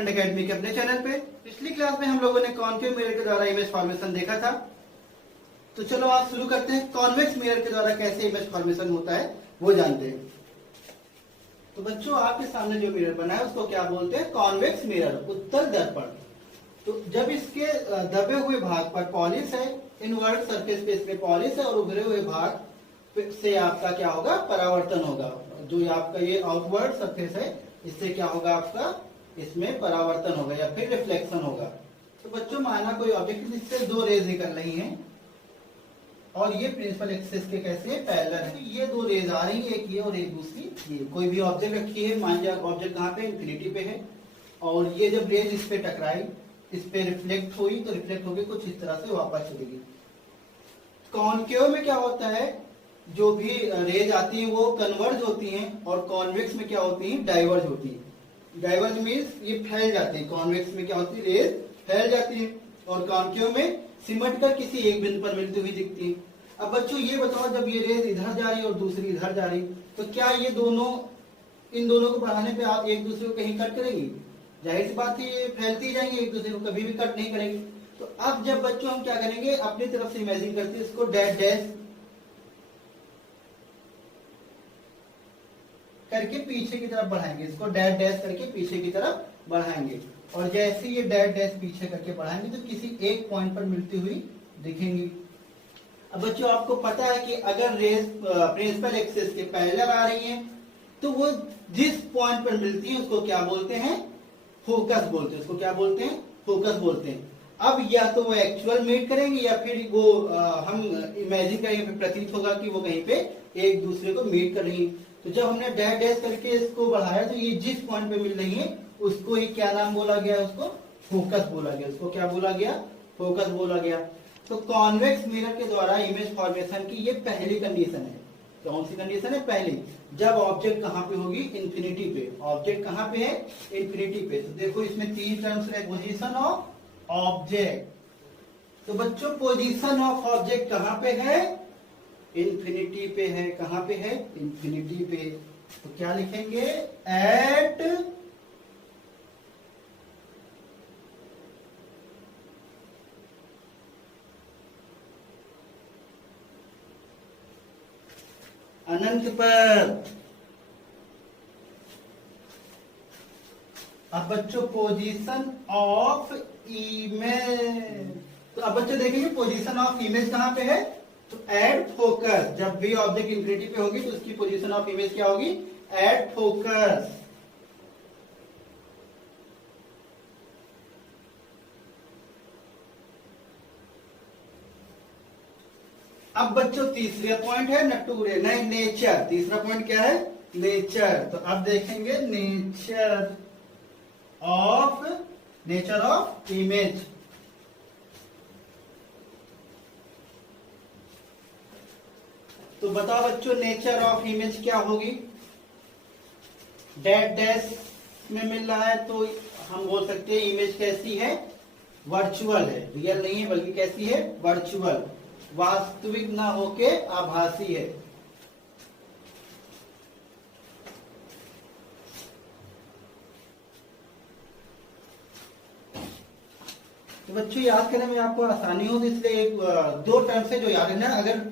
अखंड एकेडमी के अपने चैनल पे। पिछली क्लास में हम लोगों ने कॉन्केव मिरर के द्वारा इमेज फॉर्मेशन देखा था। तो चलो आज शुरू करते हैं, कॉन्वेक्स मिरर के द्वारा कैसे इमेज फॉर्मेशन होता है वो जानते हैं। तो बच्चों, आपके सामने जो मिरर बना है उसको क्या बोलते हैं? कॉन्वेक्स मिरर, उत्तल दर्पण। तो जब इसके दबे हुए भाग पर पॉलिश है, इनवर्ट सरफेस पे इसमें पॉलिश है और उभरे हुए भाग से आपका क्या होगा? परावर्तन होगा। जो आपका ये आउटवर्ड सरफेस है, इससे क्या होगा? आपका इसमें परावर्तन होगा या फिर रिफ्लेक्शन होगा। तो बच्चों, माना कोई ऑब्जेक्ट जिससे दो रेज निकल रही हैं और ये प्रिंसिपल एक्सिस के कैसे पैरेलल है। ये दो रेज आ रही है, एक ये और एक दूसरी ये। कोई भी ऑब्जेक्ट रखी है, मान लिया ऑब्जेक्ट कहाँ पे? इन्फिनिटी पे है, और ये जब रेज इस पे टकराई, इस पे रिफ्लेक्ट हुई, तो रिफ्लेक्ट होगी कुछ इस तरह से वापस चलेगी। कॉनकेव में क्या होता है? जो भी रेज आती है वो कन्वर्ज होती हैं, और कॉन्वेक्स में क्या होती है? डाइवर्ज होती है। डाइवर्ज मीन्स ये फैल जाती है। कॉन्वेक्स में क्या होती है? रेज फैल जाती है, और कॉनकेव में सिमट कर किसी एक बिंदु पर मिलती हुई दिखती है। अब बच्चों ये बताओ, जब ये रेज इधर जा रही है और दूसरी इधर जा रही, तो क्या ये दोनों, इन दोनों को बढ़ाने पे आप एक दूसरे को कहीं कट करेंगी? जाहिर सी बात है, ये फैलती जाएंगी, एक दूसरे को कभी भी कट नहीं करेंगी। तो अब जब बच्चों हम क्या करेंगे? अपनी तरफ से इमेजिन करते हैं, इसको डैश डैश करके पीछे की तरफ बढ़ाएंगे। इसको डैश डैश करके पीछे की तरफ बढ़ाएंगे, और जैसे ये डैश डैश पीछे करके बढ़ाएंगे तो किसी एक पॉइंट पर मिलती हुई दिखेंगी। अब बच्चों, आपको पता है कि अगर रेज प्रिंसिपल एक्सिस के पैरेलल आ रही हैं, तो वो जिस पॉइंट पर मिलती है उसको क्या बोलते हैं? फोकस बोलते हैं। उसको क्या बोलते हैं? फोकस बोलते हैं। अब या तो वो एक्चुअल मीट करेंगे या फिर वो हम इमेजिन करेंगे, प्रतीत होगा कि वो कहीं पे एक दूसरे को मीट कर रही है। तो जब हमने डैश डैश करके इसको बढ़ाया, तो ये जिस पॉइंट पे मिल रही है उसको ही क्या नाम बोला गया? उसको फोकस बोला गया। उसको क्या बोला गया? फोकस बोला गया। तो कॉन्वेक्स मिरर के द्वारा इमेज फॉर्मेशन की ये पहली कंडीशन है। कौन सी कंडीशन है? पहली, जब ऑब्जेक्ट कहां पे होगी? इंफिनिटी पे। ऑब्जेक्ट कहां पे है? इंफिनिटी पे। तो देखो इसमें तीन टर्म्स है, पोजीशन ऑफ ऑब्जेक्ट। तो बच्चों, पोजीशन ऑफ ऑब्जेक्ट कहां पे है? इंफिनिटी पे है। कहां पे है? इंफिनिटी पे। तो क्या लिखेंगे? एट अनंत पर। अब बच्चों, पोजीशन ऑफ इमेज। तो अब बच्चों देखेंगे पोजीशन ऑफ इमेज कहां पे है? तो एट फोकस। जब भी ऑब्जेक्ट इंफिनिटी पे होगी तो उसकी पोजीशन ऑफ इमेज क्या होगी? At focus. अब बच्चों तीसरा पॉइंट है नटूरे, नहीं नेचर। तीसरा पॉइंट क्या है? नेचर। तो अब देखेंगे नेचर ऑफ इमेज। तो बताओ बच्चों, नेचर ऑफ इमेज क्या होगी? डैश डैश में मिल रहा है, तो हम बोल सकते हैं इमेज कैसी है? वर्चुअल है, रियल नहीं है, बल्कि कैसी है? वर्चुअल, वास्तविक ना होके आभासी है। तो बच्चों, याद करने में आपको आसानी हो, इसलिए एक दो टर्म से जो याद रखना। अगर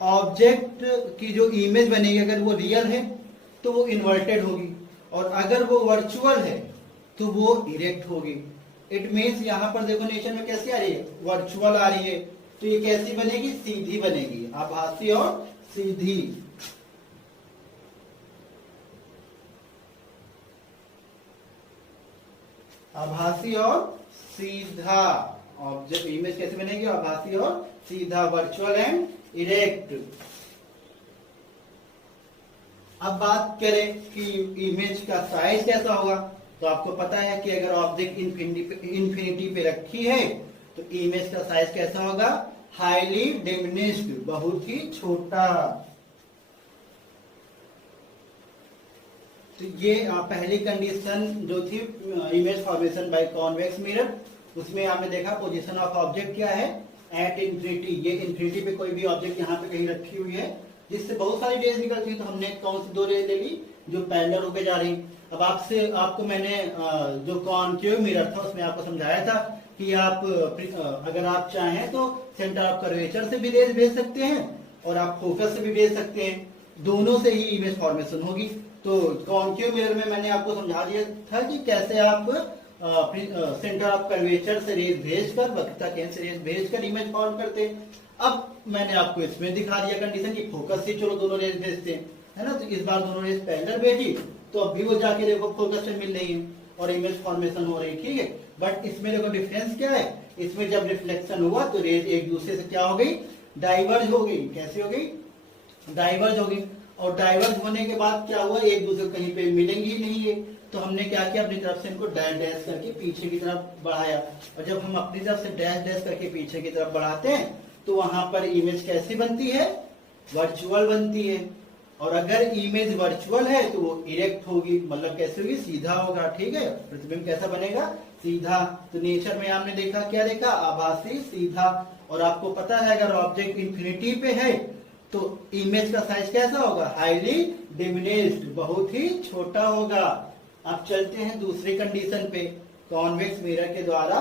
ऑब्जेक्ट की जो इमेज बनेगी, अगर वो रियल है तो वो इन्वर्टेड होगी, और अगर वो वर्चुअल है तो वो इरेक्ट होगी। इट मीन्स यहां पर देखो नेचर में कैसी आ रही है? वर्चुअल आ रही है। तो ये कैसी बनेगी? सीधी बनेगी, आभासी और सीधी। आभासी और सीधा ऑब्जेक्ट इमेज कैसे बनेगी? आभासी और सीधा, वर्चुअल एंड इरेक्ट। अब बात करें कि इमेज का साइज कैसा होगा, तो आपको पता है कि अगर ऑब्जेक्ट इंफिनिटी पे रखी है तो इमेज का साइज कैसा होगा? हाईली डिमिनिश्ड, बहुत ही छोटा। तो ये पहली कंडीशन जो थी image formation by convex mirror, उसमें आपने देखा पोजीशन ऑफ ऑब्जेक्ट क्या है? At infinity. ये इंफिनिटी पे कोई भी ऑब्जेक्ट यहाँ पे कहीं रखी हुई है जिससे बहुत सारी रेज निकलती है, तो हमने कौन सी दो रेज ले ली? जो पैरेलल होके जा रही। अब आपको मैंने जो कॉनकेव मिरर था उसमें आपको समझाया था कि आप अगर आप चाहें तो सेंटर ऑफ कर्वेचर से भी रेज भेज सकते हैं और आप फोकस से भी भेज सकते हैं, दोनों से ही इमेज फॉर्मेशन होगी। तो कॉनकेव मिरर में मैंने आपको समझा दिया था कि कैसे आप सेंटर ऑफ कर्वेचर से रेज भेजकर वक्रता केंद्र से रेज भेजकर इमेज फॉर्म करते हैं। अब मैंने आपको इसमें दिखा दिया कंडीशन कि फोकस से चलो दोनों रेज भेजते हैं, है ना। तो इस बार दोनों रेज पैरेलल भेजी तो अब भी वो जाके देखो फोकस से मिल रही है और इमेज फॉर्मेशन हो रही है, ठीक है। बट इसमें देखो डिफरेंस क्या है, इसमें जब रिफ्लेक्शन हुआ तो रेज एक दूसरे से क्या हो गई, डाइवर्ज हो गई। कैसे हो गई, डाइवर्ज हो गई। और डाइवर्ज होने के बाद क्या हुआ, एक दूसरे कहीं पे मिलेंगी ही नहीं है। तो हमने क्या किया, अपनी तरफ से इनको डैश डैश करके पीछे की तरफ बढ़ाया। और जब हम अपनी तरफ से डैश डैश करके पीछे की तरफ बढ़ाते हैं तो वहां पर इमेज कैसी बनती है, वर्चुअल बनती है। और अगर इमेज वर्चुअल है तो वो इरेक्ट होगी, मतलब कैसे होगी, सीधा होगा, ठीक है। प्रतिबिंब कैसा बनेगा, सीधा। तो नेचर में आपने देखा, क्या देखा, आभासी, सीधा। और आपको पता है अगर ऑब्जेक्ट इंफिनिटी पे है तो इमेज का साइज कैसा होगा, हाईली डिमिनिश्ड, बहुत ही छोटा होगा। अब चलते हैं दूसरी कंडीशन पे। कॉन्वेक्स मिरर के द्वारा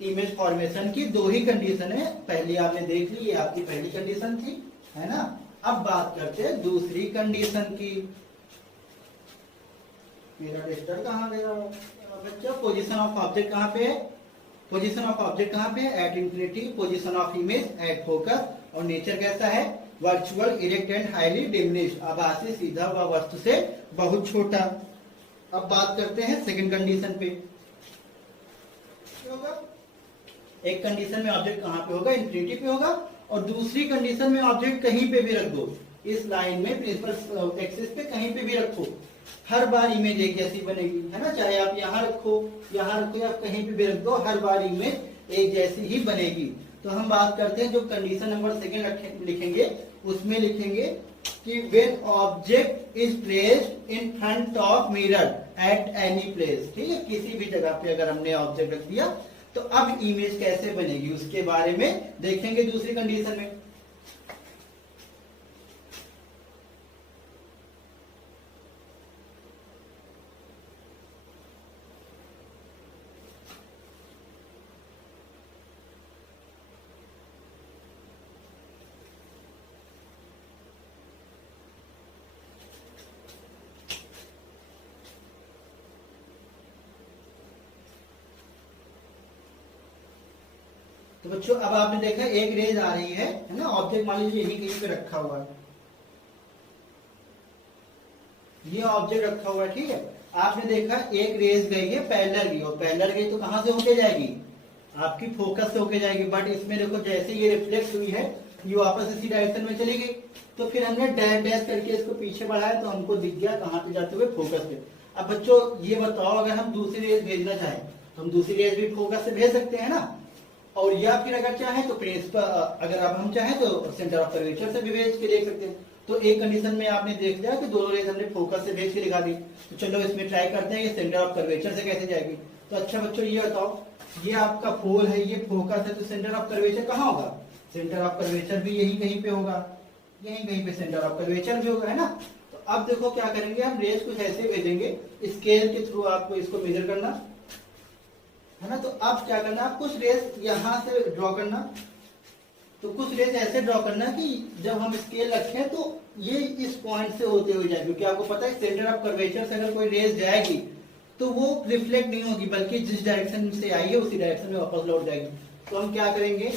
इमेज फॉर्मेशन की दो ही कंडीशन है, पहली आपने देख ली, ये आपकी पहली कंडीशन थी, है ना। अब बात करते हैं दूसरी कंडीशन की। मेरा रजिस्टर कहाँ गया बच्चा, पोजीशन ऑफ ऑब्जेक्ट कहाँ पे है, पोजीशन ऑफ ऑब्जेक्ट कहाँ पे है, at infinity, position of image at focus. और नेचर कैसा है, virtual, erect and highly diminished, आभासी, सीधा व वस्तु से बहुत छोटा। अब बात करते हैं सेकंड कंडीशन पे। होगा एक कंडीशन में ऑब्जेक्ट कहाँ पे होगा, इंफिनिटी पे होगा, और दूसरी कंडीशन में ऑब्जेक्ट कहीं पे भी रख दो, इस लाइन में प्रिंसिपल एक्सिस पे कहीं पे भी रखो, हर बार इमेज एक जैसी बनेगी, है ना। चाहे आप यहाँ रखो, यहाँ रखो, आप कहीं पे भी रख दो, हर बार इमेज एक जैसी ही बनेगी। तो हम बात करते हैं जो कंडीशन नंबर सेकंड लिखेंगे उसमें लिखेंगे कि when object is placed in front of mirror at any place, ठीक है, किसी भी जगह पे अगर हमने ऑब्जेक्ट रख दिया तो अब इमेज कैसे बनेगी उसके बारे में देखेंगे दूसरी कंडीशन में। तो बच्चों अब आपने देखा एक रेज आ रही है ना, ऑब्जेक्ट मान लीजिए यही कहीं पे रखा हुआ है, ये ऑब्जेक्ट रखा हुआ है, ठीक है। आपने देखा एक रेज गई है पैरेलल गई, और पैरेलल गई तो कहां से होके जाएगी, आपकी फोकस से होके जाएगी। बट इसमें देखो जैसे ये रिफ्लेक्ट हुई है ये वापस इसी डायरेक्शन में चली गई, तो फिर हमने डैश डैश करके इसको पीछे बढ़ाया तो हमको दिख गया कहां पे जाते हुए, फोकस पे। अब बच्चों ये बताओ अगर हम दूसरी रेज भेजना चाहें तो हम दूसरी रेज भी फोकस से भेज सकते हैं ना, और या फिर अगर चाहें तो प्रिंसिपल, अगर अब हम चाहें तो सेंटर ऑफ कर्वेचर से भी भेज के देख सकते हैं। तो एक कंडीशन में आपने देख लिया कि दोनों रेज हमने फोकस से भेज के दिखा दी, तो चलो इसमें ट्राई करते हैं कि सेंटर ऑफ कर्वेचर से कैसे जाएगी। तो अच्छा बच्चों ये बताओ, ये आपका पोल है, ये फोकस है, तो सेंटर ऑफ कर्वेचर कहाँ होगा, सेंटर ऑफ कर्वेचर भी यही कहीं पे होगा, यही कहीं पे सेंटर ऑफ कर्वेचर भी होगा, है ना। तो अब देखो क्या करेंगे, हम रेज कुछ ऐसे भेजेंगे, स्केल के थ्रू आपको इसको मेजर करना है ना। तो अब क्या करना, कुछ रेस यहां से ड्रॉ करना, तो कुछ रेस ऐसे ड्रॉ करना कि जब हम स्केल रखें तो ये इस पॉइंट से होते हुए जाए, क्योंकि आपको पता है सेंटर ऑफ कर्वेचर से अगर कोई रेस जाएगी तो वो रिफ्लेक्ट नहीं होगी, बल्कि जिस डायरेक्शन से आई है उसी डायरेक्शन में वापस लौट जाएगी। तो हम क्या करेंगे,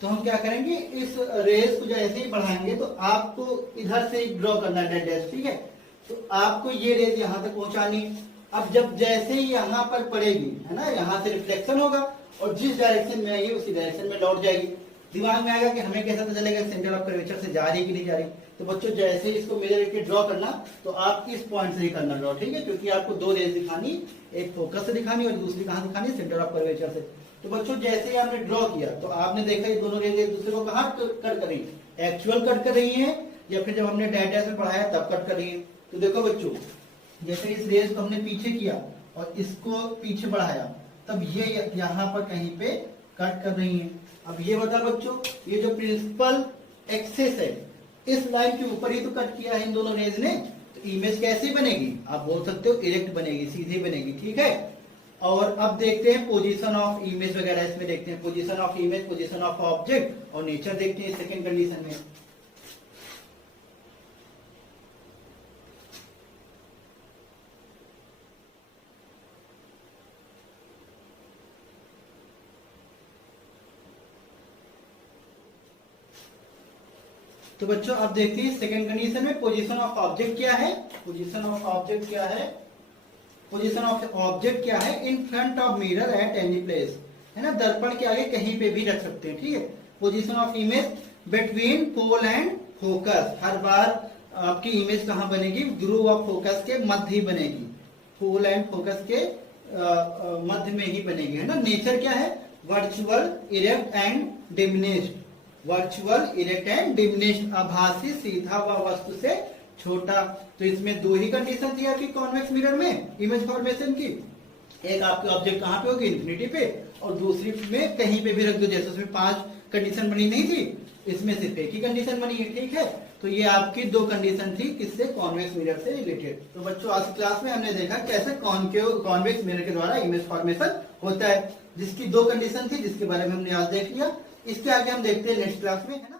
तो हम क्या करेंगे, इस रेस को जैसे ही बढ़ाएंगे तो आपको इधर से ड्रॉ करना है डैश, ठीक है। तो आपको ये रेस यहाँ तक पहुंचानी। अब जब जैसे ही यहाँ पर पड़ेगी, है ना, यहाँ से रिफ्लेक्शन होगा और जिस डायरेक्शन में आएगी उसी डायरेक्शन में लौट जाएगी। दिमाग में आएगा कि हमें कैसा पता चलेगा सेंटर ऑफ कर्वेचर से जा रही कि नहीं जा रही। तो बच्चों जैसे ही इसको मिरर के ड्रॉ करना, तो आप इस पॉइंट से ही करना ड्रॉ, ठीक है, क्योंकि आपको दो रेज दिखानी, एक फोकस से दिखानी और दूसरी कहाँ दिखानी, सेंटर ऑफ कर्वेचर से। तो बच्चों जैसे ही आपने ड्रॉ किया तो आपने देखा ये दोनों रेज एक दूसरे को कहाँ कट कर रही है, एक्चुअल कट कर रही है या फिर जब हमने डाटा में पढ़ाया तब कट कर रही है। तो देखो बच्चों, जैसे इस रेज को हमने पीछे किया और इसको पीछे बढ़ाया, तब ये यहाँ पर कहीं पे कट कर रही है। अब ये बता बच्चों, ये जो प्रिंसिपल एक्सेस है इस लाइन के ऊपर ही तो कट किया है इन दोनों रेज ने, तो इमेज कैसी बनेगी, आप बोल सकते हो इरेक्ट बनेगी, सीधी बनेगी, ठीक है। और अब देखते हैं पोजीशन ऑफ इमेज वगैरह, इसमें देखते हैं position of image, position of object और नेचर देखते हैं सेकंड कंडीशन में। तो बच्चों अब देखते हैं सेकंड कंडीशन में पोजीशन ऑफ ऑब्जेक्ट क्या है, पोजीशन ऑफ ऑब्जेक्ट क्या है, पोजीशन ऑफ ऑब्जेक्ट क्या है, in front of mirror at any place, है ना, दर्पण के आगे कहीं पे भी रख सकते हैं, ठीक है। Position of image between pole and focus, हर बार आपकी इमेज कहाँ बनेगी, ध्रुव और फोकस के मध्य ही बनेगी, पोल एंड फोकस के मध्य में ही बनेगी, है ना। नेचर क्या है, virtual, erect and diminished, virtual, erect and diminished, आभासी, सीधा व वस्तु से छोटा। तो इसमें दो ही कंडीशन थी आपकी कॉन्वेक्स मिरर में इमेज फॉर्मेशन की, एक आपके ऑब्जेक्ट कहाँ पे होगी, इंफिनिटी पे, और दूसरी में कहीं पे भी रख दो, जैसे उसमें 5 कंडीशन बनी नहीं थी, इसमें सिर्फ एक ही कंडीशन बनी है, ठीक है। तो ये आपकी दो कंडीशन थी किससे, कॉन्वेक्स मिरर से रिलेटेड। तो बच्चों आज की क्लास में हमने देखा कैसे कॉन्वेक्स मिरर के द्वारा इमेज फॉर्मेशन होता है, जिसकी दो कंडीशन थी, जिसके बारे में हमने आज देख लिया। इसके आगे हम देखते हैं नेक्स्ट क्लास में, है ना।